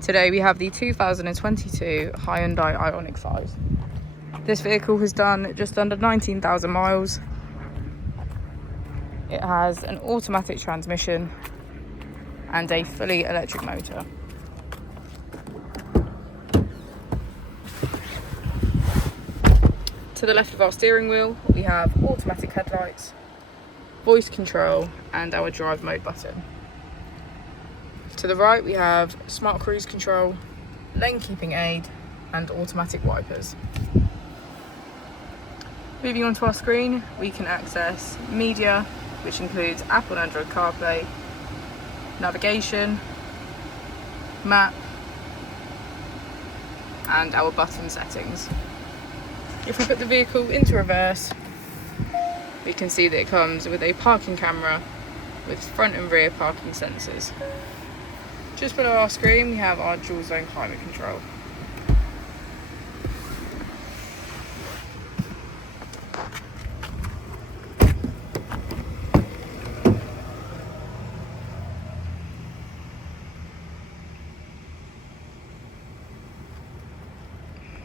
Today we have the 2022 Hyundai Ioniq 5. This vehicle has done just under 19,000 miles. It has an automatic transmission and a fully electric motor. To the left of our steering wheel, we have automatic headlights, voice control, and our drive mode button. To the right, we have smart cruise control, lane keeping aid, and automatic wipers. Moving on to our screen, we can access media, which includes Apple and Android CarPlay, navigation, map, and our button settings. If we put the vehicle into reverse, we can see that it comes with a parking camera with front and rear parking sensors. Just below our screen, we have our dual zone climate control.